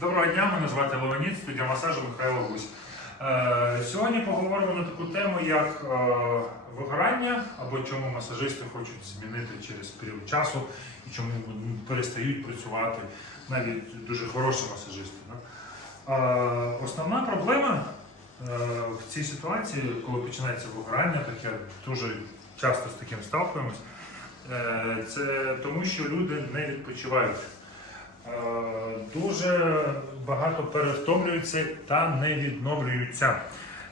Доброго дня, мене звати Леонід, студія масажу Михайло Гусь. Е, Сьогодні поговоримо на таку тему, як е, вигорання або чому масажисти хочуть змінити через період часу і чому перестають працювати навіть дуже хороші масажисти. Е, Основна проблема в цій ситуації, коли починається вигорання, так я дуже часто з таким сталкуємось, це тому, що люди не відпочивають. Е, Дуже багато перевтомлюються та не відновлюються.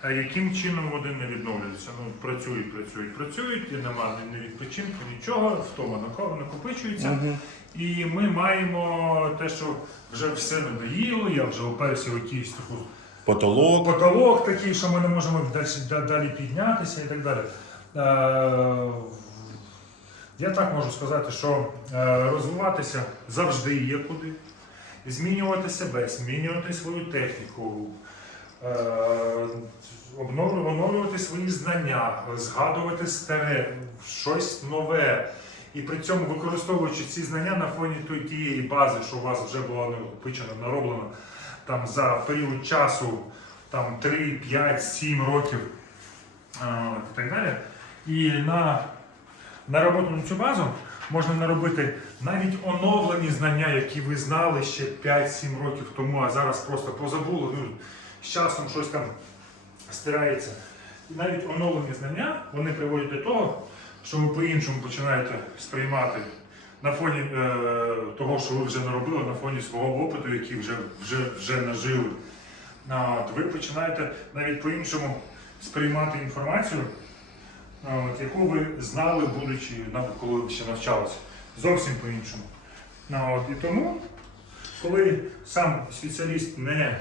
Е, Яким чином вони не відновлюються? Ну, працюють, працюють, працюють, і нема ні відпочинку, нічого, втома нако- накопичується. І ми маємо те, що вже все надоїло, я вже оперся в якийсь таку Потолок. потолок такий, що ми не можемо далі, далі піднятися і так далі. Е, я так можу сказати, що е, розвиватися завжди є куди, змінювати себе, змінювати свою техніку, е, оновлювати свої знання, згадувати старе, щось нове. І при цьому використовуючи ці знання на фоні тієї бази, що у вас вже була накопичена, нароблена там за період часу там 3, 5, 7 років а, і так далі. І на наработану цю базу можна наробити навіть оновлені знання, які ви знали ще 5-7 років тому, а зараз просто позабули. Ну, з часом щось там стирається. І навіть оновлені знання вони приводять до того, що ви по-іншому починаєте сприймати на фоні е, того, що ви вже наробили, на фоні свого опиту, який вже, вже, вже нажили. От, ви починаєте навіть по-іншому сприймати інформацію, от, яку ви знали, будучи коли ви ще навчалися. Зовсім по-іншому. От, І тому, коли сам спеціаліст не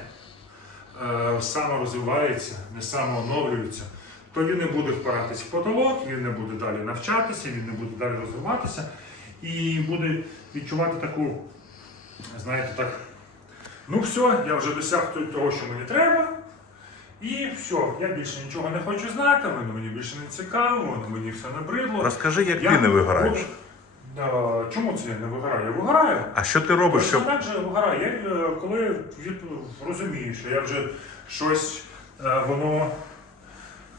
е, саморозвивається, не самооновлюється, то він не буде впиратись в потолок, він не буде далі навчатися, він не буде далі розвиватися і буде відчувати таку, знаєте, так, ну все, я вже досяг того, що мені треба. І все, я більше нічого не хочу знати, воно мені більше не цікаво, воно мені все набридло. Розкажи, як Я- ти не вигораєш. Чому це я не вигораю? Я вигораю. А що ти робиш, щоб так же вигораю. Я е, коли від, розумію, що я вже щось е, воно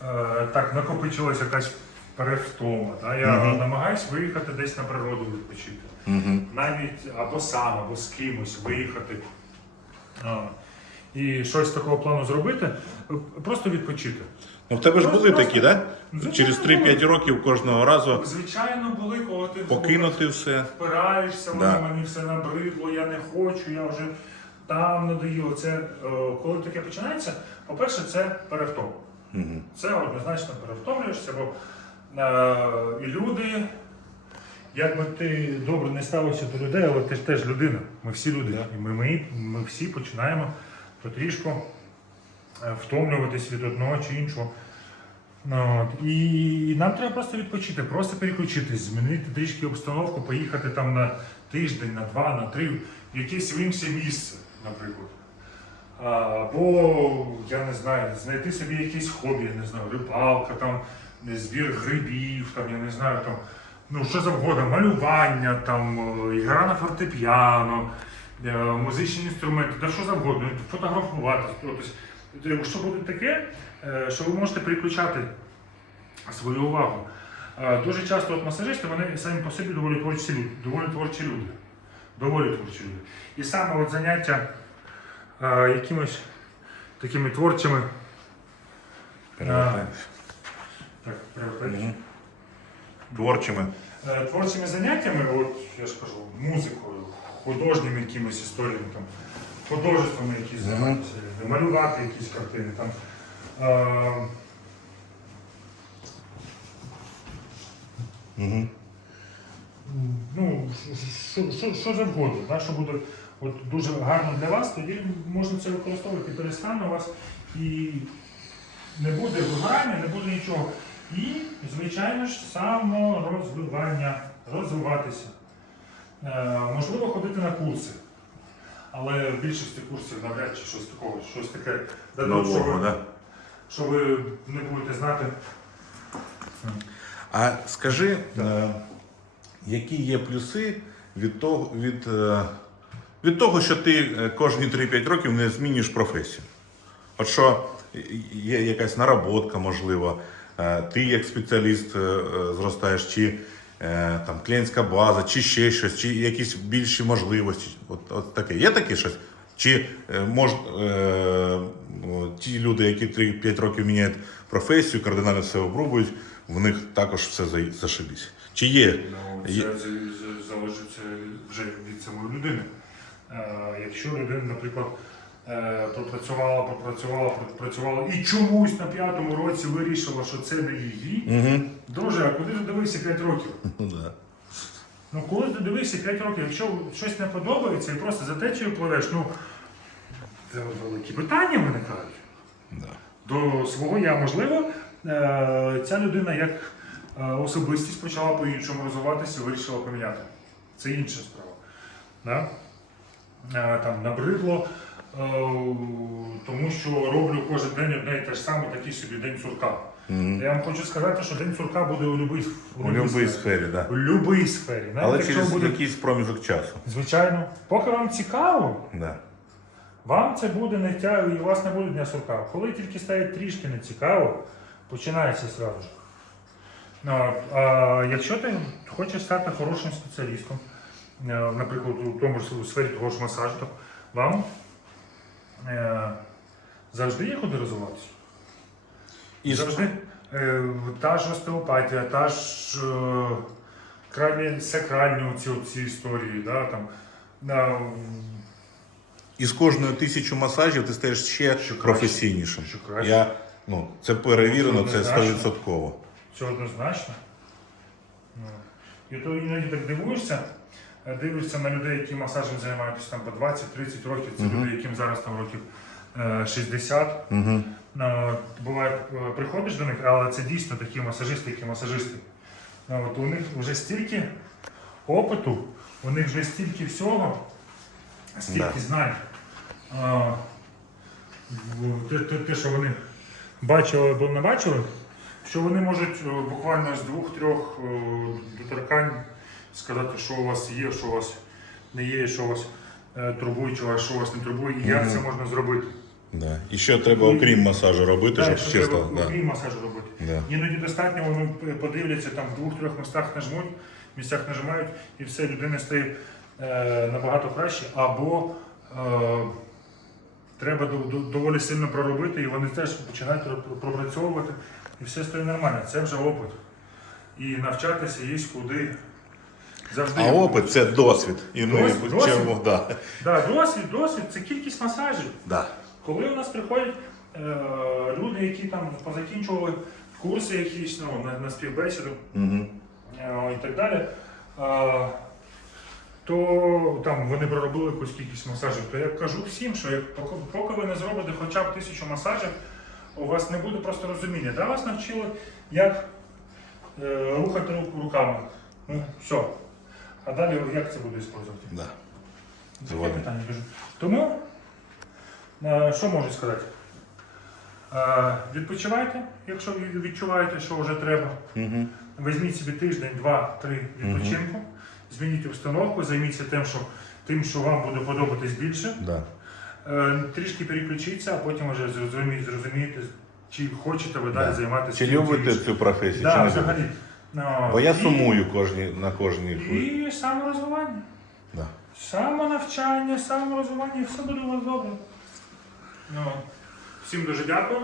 е, так накопичилась якась перевтома. Да? Я Мгм. намагаюсь виїхати десь на природу відпочити. Мгм. Навіть або сам, або з кимось виїхати. І щось такого плану зробити, просто відпочити. Ну, в тебе ж були Просто- такі, так? Звичайно, Через 3-5 років кожного разу Звичайно, були, коли ти покинути все. впираєшся, Да. мені все набридло, я не хочу, я вже там надоїло. Це е, коли таке починається, по-перше, це перевтом. Мгм. Це однозначно перевтомлюєшся, бо е, і люди, як би ти добре не ставився до людей, але ти ж теж людина. Ми всі люди. І ми, ми, ми всі починаємо потрішку е, втомлюватись від одного чи іншого. Ну, от. І нам треба просто відпочити, просто переключитись, змінити трішки обстановку, поїхати там на тиждень, на два, на три, в якесь інше місце, наприклад. Або, я не знаю, знайти собі якесь хобі, я не знаю, рибалка, там, збір грибів, там, я не знаю, там, ну, що завгодно, малювання, там, е, гра на фортепіано, музичні інструменти, та що завгодно, фотографувати. Тобто, Якщо буде таке, е, що ви можете переключати свою увагу. Е, Дуже часто от масажисти вони самі по собі доволі творчі люди. Доволі творчі люди. Доволі творчі люди. І саме от заняття е, якимось такими творчими Перевертаєш. так. Мгм. Творчими. Е, творчими заняттями, от я ж кажу, музикою, художніми якимись історіями, там, художествами якісь займатися, малювати якісь картини. Там, е, Мгм. ну, що, що, що завгодно, да, що буде от, дуже гарно для вас, тоді можна це використовувати, перестане у вас і не буде вигорання, не буде нічого. І, звичайно ж, саморозвивання, розвиватися. Е, можливо, ходити на курси, але в більшості курсів навряд чи щось такого, щось таке дадуть, що ви, да? що ви не будете знати. А скажи, е, які є плюси від того, від е, Від того, що ти е, кожні 3-5 років не змінюєш професію. От що є якась наработка, можливо, е, ти як спеціаліст е, зростаєш, чи там клієнтська база, чи ще щось, чи якісь більші можливості. От, от таке. Є таке щось? Чи е, мож, е, ті люди, які 3-5 років міняють професію, кардинально все обрубують, в них також все за- зашибісь. Чи є? Ну, Є- це, це, це залежить е, вже від самої людини. Е, якщо людина, наприклад, е, пропрацювала, пропрацювала, пропрацювала і чомусь на п'ятому році вирішила, що це не її, Угу. Друже, а куди ти дивився 5 років? Да. Ну, коли ти дивишся 5 років, якщо щось не подобається і просто за течією пливеш, ну це великі питання виникають. Да. До свого я, можливо, е, ця людина як е, особистість почала по-іншому розвиватися, вирішила поміняти. Це інша справа. Да? Е, Там набридло, тому що роблю кожен день одне і те ж саме, такий собі день сурка. Мгм. Я вам хочу сказати, що день сурка буде у будь-якій У будь-якій сфері, так. Да. У будь-якій сфері. Навіть Але якщо через буде якийсь проміжок часу. Звичайно, поки вам цікаво, Да. вам це буде не тя... і у вас не буде дня сурка. Коли тільки стає трішки не цікаво, починається зразу ж. А, а якщо ти хочеш стати хорошим спеціалістом, е, наприклад, у тому ж у сфері того ж масажу, то вам е, завжди є куди розвиватися. І Завжди е, та ж остеопатія, та ж е, крайні сакральні ці, ці історії, да, там, е, І з кожною тисячу масажів ти стаєш ще Що краще. професійнішим. Що краще. Я, ну, це перевірено, Це це однозначно. 100%. Це однозначно. Ну. І то іноді так дивуєшся, е, дивишся на людей, які масажем займаються там по 20-30 років, це люди, яким зараз там років е, 60. Угу. Е, Буває, е, приходиш до них, але це дійсно такі масажисти, які масажисти. Е, От у них вже стільки опиту, у них вже стільки всього, стільки Да. знань. В- Те, те, те, що вони бачили або не бачили, що вони можуть е, буквально з двох-трьох е, доторкань сказати, що у вас є, що у вас не є, що у вас е, турбує, чи вас- що вас не турбує, і як це можна зробити. Да. І що треба, окрім масажу, робити, Так, щоб що чисто. треба Да. окрім масажу робити. Да. Іноді достатньо, вони подивляться там в двох-трьох містах нажмуть, місцях нажимають, і все, людина стає е, набагато краще. Або е, треба до- до- доволі сильно проробити, і вони теж починають про- пропрацьовувати, і все стає нормально. Це вже опит. І навчатися є куди. Завжди. А опит це досвід. І ми Досвід, вчимо. Да. Да, досвід, досвід це кількість масажів. Да. Коли у нас приходять е, люди, які там позакінчували курси якісь ну, на, на співбесіду Угу. е, і так далі, е, то там вони проробили якусь кількість масажів, то я кажу всім, що як, поки, поки ви не зробите хоча б тисячу масажів, у вас не буде просто розуміння. Да, вас навчили, як е, рухати руку руками. Ну, все. А далі як це буде використовувати? Да. Таке питання кажу. Тому, що можу сказати? Е, Відпочивайте, якщо відчуваєте, що вже треба. Угу. Візьміть собі тиждень, два, три відпочинку, змініть обстановку, займіться тим, що, тим, що вам буде подобатись більше. Да. Е, Трішки переключіться, а потім вже зрозумієте, зрозумієте, чи хочете ви далі Да. займатися. Чи любите цю професію? Да, чи не взагалі. Ну, Бо я і- сумую кожні, на кожній. І саморозвивання. Да. Самонавчання, саморозвивання, і все буде у вас добре. Ну, всім дуже дякую.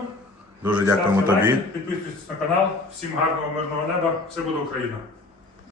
Дуже дякуємо Ставте тобі. лайки, Підписуйтесь на канал. Всім гарного мирного неба. Все буде Україна.